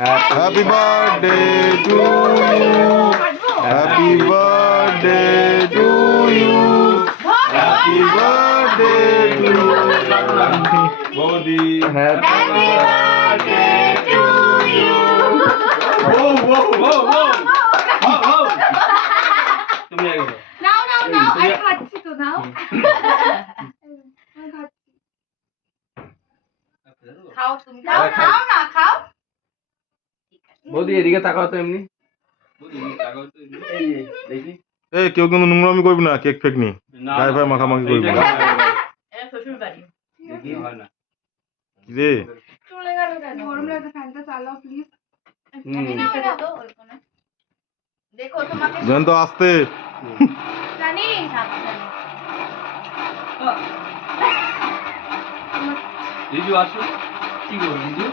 Happy birthday to you, happy birthday to you, happy birthday to বৌদি, happy birthday to you. ও ও ও ও তুমি আগে নাও নাও নাও, আমি খাচ্ছি তো, নাও। আমি খাচ্ছি। খাও তুমি, খাও খাও না, খাও। বৌদি এদিকে তাকাও তো এমনি। বৌদি তাকাও তো এমনি। এই দেখি এই কেউ কিন্তু নোংরামি করবি না, কেক ফেক নি গায়ে ফায়ে মাখামাখি করবি না। এটা শ্বশুর বাড়ি। দেখি হয় না কি রে চলে গেল কেন? গরম লাগে, ফ্যানটা চালাও প্লিজ। হুম। এটা তো ওই কোণে। দেখো তোমাকে জান তো আসতে জানি সাবধানে। রিজু আসো, কি করবো রিজু?